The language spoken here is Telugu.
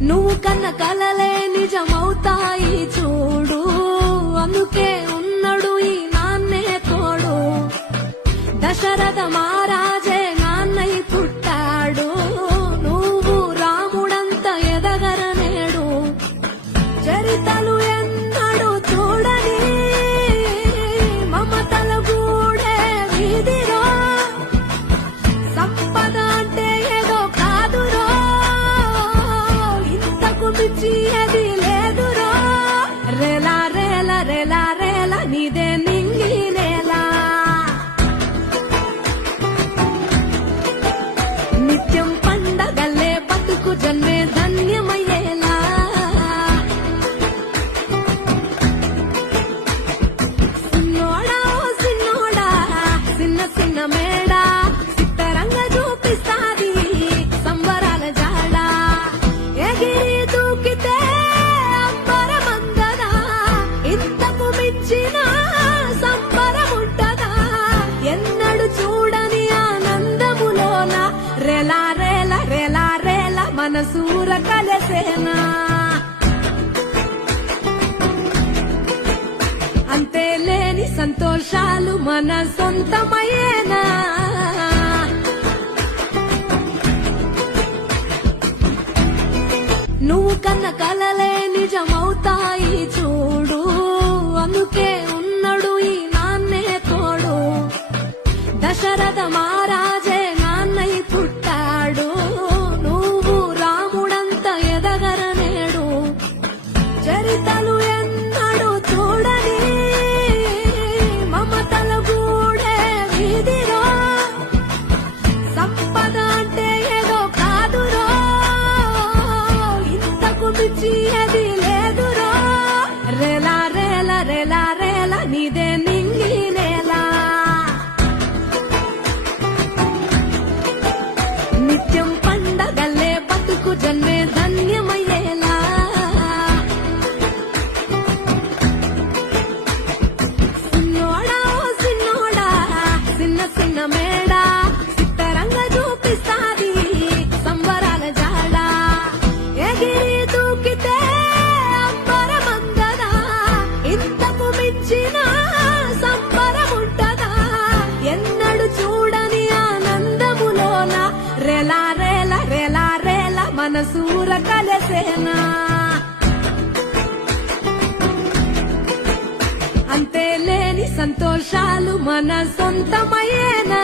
నువ్వు కన్న కలలే నిజమవుతాయి చూడు, అందుకే ఉన్నాడు ఈ నాన్నే తోడు. దశరథ మహారాజే నాన్నై పుట్టాడు, నువ్వు రాముడంత ఎదగరనేడు. చరితలు ఎన్నడు చూడని మమతల గూడే వీధిరో, సంపద అంటే ఏదో కాదురో, ఇంతకు మించి అది లేదురో. రేలా రేలా రేలా రేలా నీదే నింగి నేలా, నిత్యం పండగల్లే బతుకు జన్మే ధన్యమయ్యేలా. సిన్నోడా ఓ సిన్నోడా చిన్న చిన్న మేడా, చిత్తరంగా చూపిస్తాది సంబరాల జాడ. ఎగిరి దూకితే అంబరమందదా, ఇంతకు మించిన సంబరముంటదా. ఎన్నడు చూడని ఆనందములోన రేలా రేలా రేలా రేలా మనసూర కలసేనా. అంతే లేని సంతోషాలు మన సొంతమయ్యేనా. నువ్వు కన్న కలలే నిజమవుతాయి చూడు, అందుకే ఉన్నాడు ఈ నాన్నే తోడు. దశరథ మహారాజే నాన్నై పుట్టాడు, నువ్వు రాముడంత ఎదగరనేడు. చరితలు ఎన్నడు చూడని మమతల గూడే వీధిరో, సంపద అంటే ఏదో కాదురో, ఇంతకు మించి అది లేదురో. రేలా రేలా రేలా రేలా నీదే నింగి నేలా, నిత్యం పండగల్లే బతుకు జన్మే ధన్యమయ్యేలా. సిన్నోడా ఓ సిన్నోడా చిన్న చిన్న మేడా, చిత్తరంగా చూపిస్తాది సంబరాల జాడ. ఎగిరి దూకితే అంబరమందదా, ఇంతకు మించిన సంబరముంటదా. ఎన్నడు చూడని ఆనందములోన రేలా రేలా రేలా రేలా మనసూర కలసేనా. అంతే లేని సంతోషాలు మన సొంతమయ్యేనా.